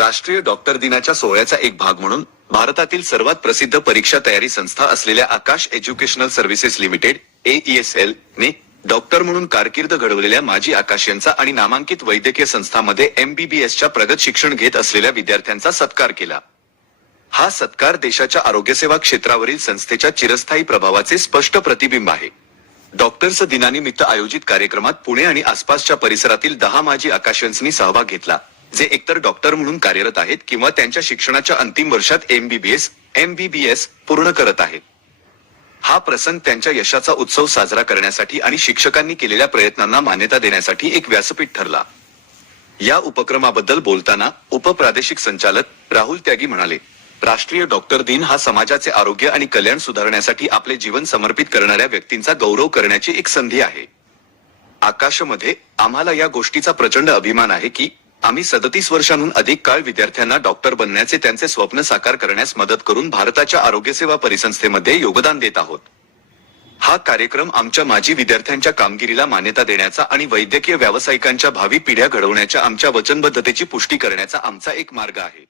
राष्ट्रीय डॉक्टर दिनाच्या सोहळ्याचा एक भाग म्हणून भारतातील सर्वात प्रसिद्ध परीक्षा तयारी संस्था असलेल्या आकाश एज्युकेशनल सर्व्हिसेस लिमिटेड AESL ने डॉक्टर म्हणून कारकीर्द घडवलेल्या माजी आकाशियांचा आणि नामांकित वैद्यकीय संस्थांमध्ये MBBSच्या प्रगत शिक्षण घेत असलेल्या विद्यार्थ्यांचा सत्कार केला। हा सत्कार देशाच्या आरोग्यसेवा क्षेत्रावरील संस्थेच्या चिरस्थायी प्रभावाचे स्पष्ट प्रतिबिंब आहे। डॉक्टर्स दिनानिमित्त आयोजित कार्यक्रमात पुणे आणि आसपासच्या परिसरातील 10 माजी आकाशियन्सनी सहभाग घेतला, जे एकतर डॉक्टर म्हणून कार्यरत आहेत किंवा त्यांच्या शिक्षणाच्या अंतिम वर्षात MBBS पूर्ण करत आहेत। हा प्रसंग त्यांच्या यशाचा उत्सव साजरा करण्यासाठी आणि शिक्षकांनी केलेल्या प्रयत्नांना मान्यता देण्यासाठी एक व्यासपीठ ठरला। या उपक्रमाबद्दल बोलताना उपप्रादेशिक संचालक राहुल त्यागी म्हणाले, राष्ट्रीय डॉक्टर दिन हा समाजाचे आरोग्य आणि कल्याण सुधारण्यासाठी आपले जीवन समर्पित करणाऱ्या व्यक्तींचा गौरव करण्याची एक संधी आहे। आकाशमध्ये आम्हाला या गोष्टीचा प्रचंड अभिमान आहे की आम्ही 37 वर्षांहून अधिक काळ विद्यार्थ्यांना डॉक्टर बनण्याचे त्यांचे स्वप्न साकार करण्यास मदत करून भारताच्या आरोग्यसेवा परिसंस्थेमध्ये योगदान देत आहोत। हा कार्यक्रम आमच्या माजी विद्यार्थ्यांच्या कामगिरीला मान्यता देण्याचा आणि वैद्यकीय व्यावसायिकांच्या भावी पिढ्या घडवण्याच्या आमच्या वचनबद्धतेची पुष्टी करण्याचा आमचा एक मार्ग आहे।